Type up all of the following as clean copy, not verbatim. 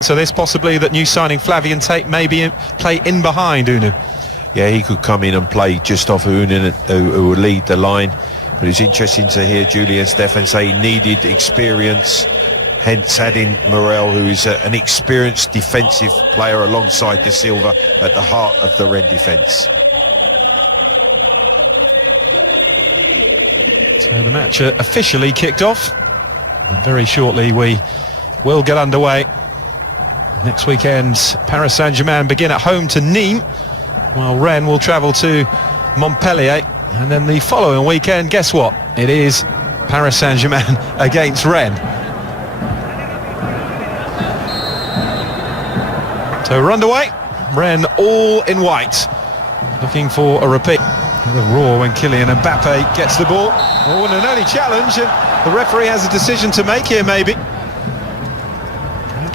So this possibly that new signing Flavien Tate maybe play in behind Unu. Yeah, he could come in and play just off Unu, who would lead the line. But it's interesting to hear Julian Stefan say he needed experience, hence adding Morel, who is an experienced defensive player alongside De Silva at the heart of the Rennes defence. So the match officially kicked off, and very shortly we will get underway. Next weekend, Paris Saint-Germain begin at home to Nîmes, while Rennes will travel to Montpellier. And then the following weekend, guess what? It is Paris Saint-Germain against Rennes. So we're underway. Rennes all in white, looking for a repeat. The roar when Kylian Mbappe gets the ball. Oh, and an early challenge, and the referee has a decision to make here, maybe.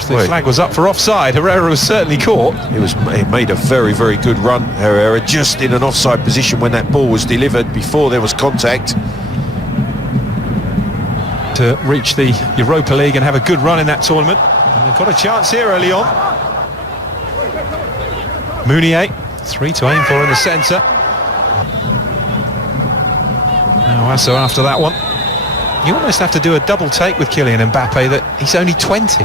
The flag was up for offside. Herrera was certainly caught. He made a very, very good run, Herrera, just in an offside position when that ball was delivered before there was contact. To reach the Europa League and have a good run in that tournament. And they've got a chance here early on. Mounier, 3 to aim for in the centre. Now Asso after that one. You almost have to do a double take with Kylian Mbappe that he's only 20.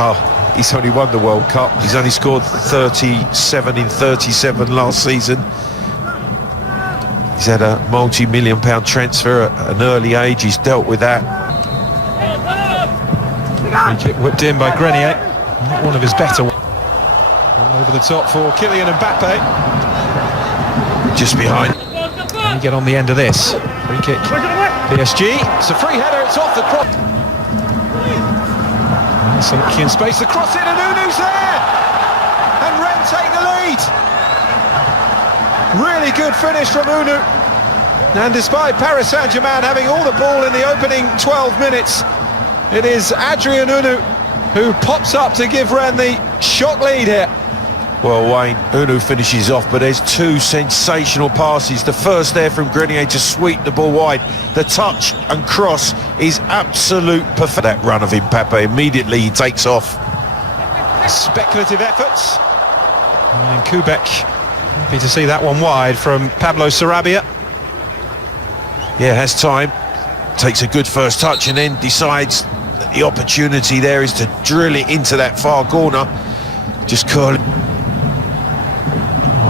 Oh, he's only won the World Cup. He's only scored 37 in 37 last season. He's had a multi-million-pound transfer at an early age. He's dealt with that. Free kick whipped in by Grenier. Not one of his better ones. Over the top for Kylian Mbappe. Just behind. Can he get on the end of this? Free kick. PSG. It's a free header. It's off the cross. Somebody in space, the cross in, and Unu's there! And Rennes take the lead! Really good finish from Unu. And despite Paris Saint-Germain having all the ball in the opening 12 minutes, it is Adrien Unu who pops up to give Rennes the shock lead here. Well, Wayne, Unu finishes off, but there's 2 sensational passes. The first there from Grenier to sweep the ball wide. The touch and cross is absolute perfect. That run of Mbappe, immediately he takes off. Speculative efforts. And Kubek, happy to see that one wide from Pablo Sarabia. Yeah, has time. Takes a good first touch and then decides that the opportunity there is to drill it into that far corner. Just curling.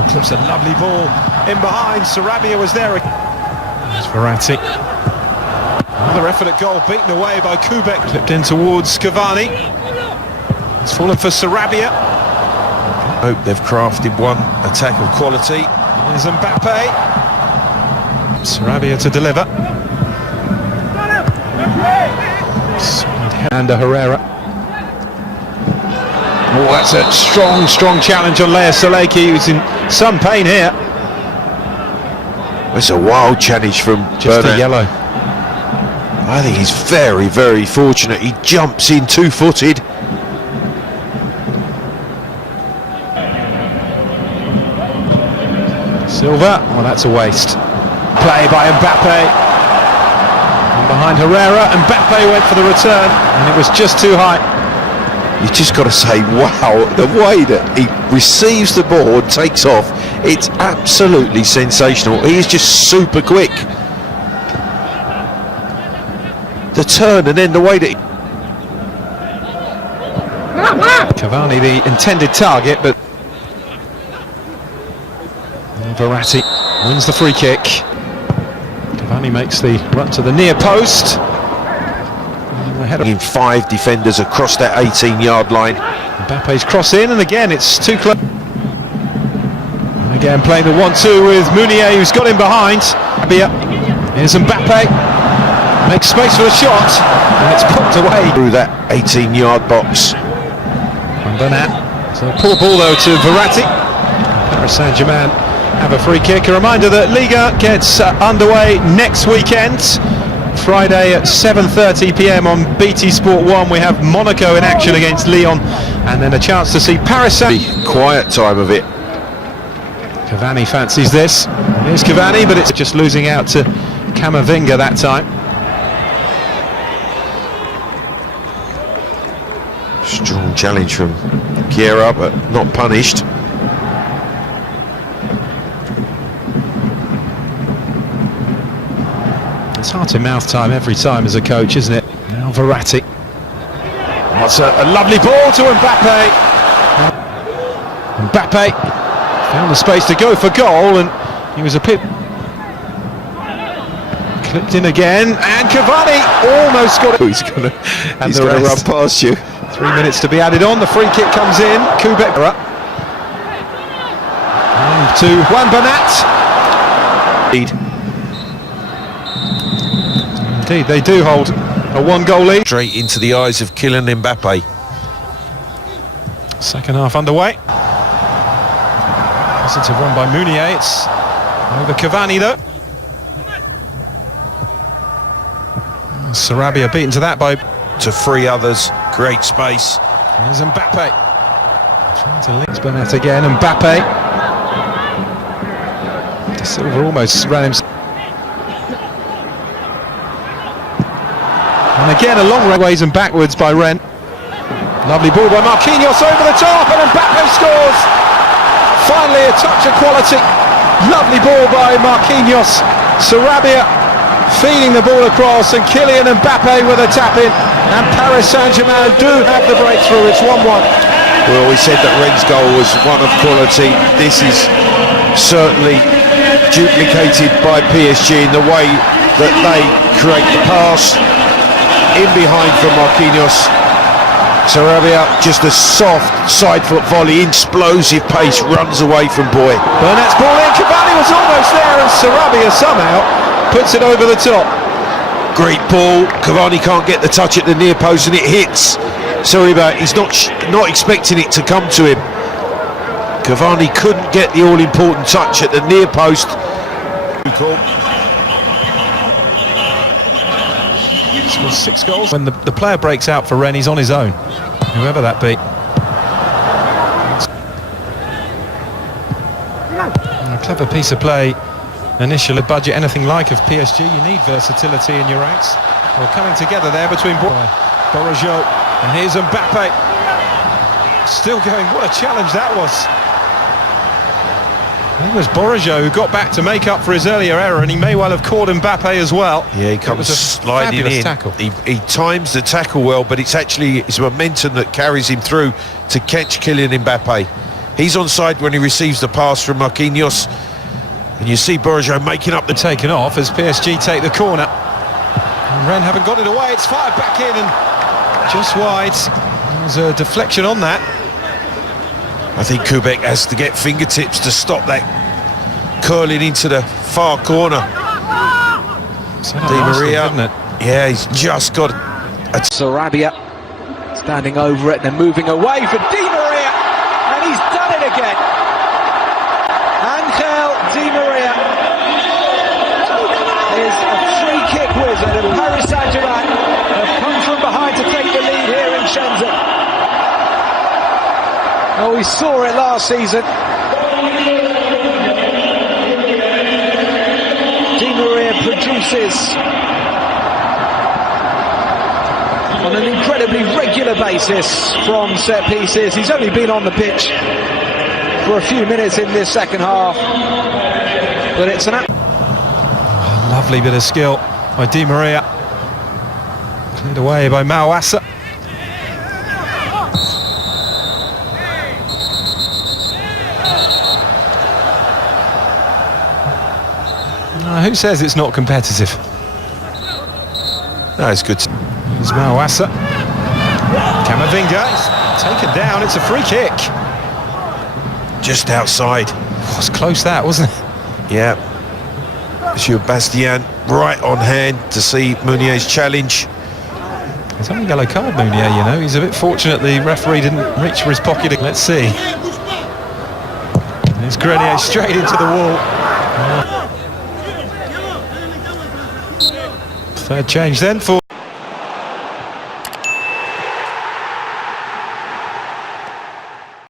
Clips a lovely ball in behind. Sarabia was there. There's Verratti. Another effort at goal beaten away by Kubek. Clipped in towards Cavani. It's fallen for Sarabia. Hope they've crafted one attack of quality. There's Mbappe. Sarabia to deliver. And Herrera. Oh, that's a strong challenge on Lea Saleki, who's in some pain here. It's a wild challenge from just Bernat. a yellow. I think he's very, very fortunate. He jumps in two-footed. Silva, well, that's a waste. Play by Mbappe. And behind Herrera, Mbappe went for the return, and it was just too high. You just got to say, wow, the way that he receives the ball and takes off, it's absolutely sensational. He is just super quick. The turn and then the way that Cavani the intended target, but Verratti wins the free kick. Cavani makes the run to the near post. In 5 defenders across that 18-yard line. Mbappe's cross in, and again it's too close. And again playing the 1-2 with Mounier, who's got him behind. Here's Mbappe, makes space for a shot, and it's poked away through that 18-yard box. From Bernat. So poor ball though to Verratti. Paris Saint-Germain have a free kick. A reminder that Liga gets underway next weekend. Friday at 7:30 p.m. on BT Sport 1 we have Monaco in action against Lyon, and then a chance to see Paris The quiet time of it. Cavani fancies this. Here's Cavani, but it's just losing out to Camavinga that time. Strong challenge from Kiera, but not punished. It's heart in mouth time every time as a coach, isn't it? Now Verratti. That's a lovely ball to Mbappe. Mbappe found the space to go for goal, and he was a bit clipped in again, and Cavani almost got it. He's going to run past you. 3 minutes to be added on. The free kick comes in. Kubek up. And to Juan Bernat. Indeed, they do hold a one-goal lead. Straight into the eyes of Kylian Mbappe. Second half underway. Positive run by Meunier. It's over Cavani though. Sarabia beaten to that by... To three others, great space. Here's Mbappe. Trying to link Bernat again, Mbappe. De Silva almost ran him. And again a long ways and backwards by Rennes. Lovely ball by Marquinhos over the top, and Mbappe scores! Finally a touch of quality. Lovely ball by Marquinhos. Sarabia feeding the ball across, and Kylian Mbappe with a tap-in. And Paris Saint-Germain do have the breakthrough. It's 1-1. Well, we said that Rennes' goal was one of quality. This is certainly duplicated by PSG in the way that they create the pass. In behind from Marquinhos. Sarabia, just a soft side foot volley, explosive pace, runs away from Boy. Bernat's ball in, Cavani was almost there, and Sarabia somehow puts it over the top. Great ball. Cavani can't get the touch at the near post, and it hits Sarabia. He's not expecting it to come to him. Cavani couldn't get the all-important touch at the near post. Scores 6 goals. When the player breaks out for Rennes, he's on his own, whoever that be. A clever piece of play. Initial budget anything like of PSG, you need versatility in your ranks. Well, coming together there between Borajot, and here's Mbappe. Still going, what a challenge that was. It was Borajot who got back to make up for his earlier error, and he may well have caught Mbappe as well. Yeah, he comes sliding in. Tackle. He times the tackle well, but it's actually his momentum that carries him through to catch Kylian Mbappe. He's onside when he receives the pass from Marquinhos. And you see Borajot making up the... Taken off as PSG take the corner. And Rennes haven't got it away. It's fired back in and just wide. There's a deflection on that. I think Kubek has to get fingertips to stop that curling into the far corner. Di Maria, isn't it? Yeah, he's just got a... Sarabia standing over it, then moving away for Di Maria, and he's done it again. Angel Di Maria is a free kick wizard, and Paris Saint-Germain have come from behind to take the lead here in Shenzhen. Oh, we saw it last season. Di Maria produces on an incredibly regular basis from set pieces. He's only been on the pitch for a few minutes in this second half, but it's an lovely bit of skill by Di Maria, cleared away by Mawassa. Who says it's not competitive? No, it's good. Here's Mawassa. Camavinga is taken down. It's a free kick. Just outside. Oh, it's close that, wasn't it? Yeah. Monsieur Bastien right on hand to see Meunier's challenge. It's only a yellow card, Meunier, you know. He's a bit fortunate the referee didn't reach for his pocket. Let's see. There's Grenier straight into the wall. Third change then for...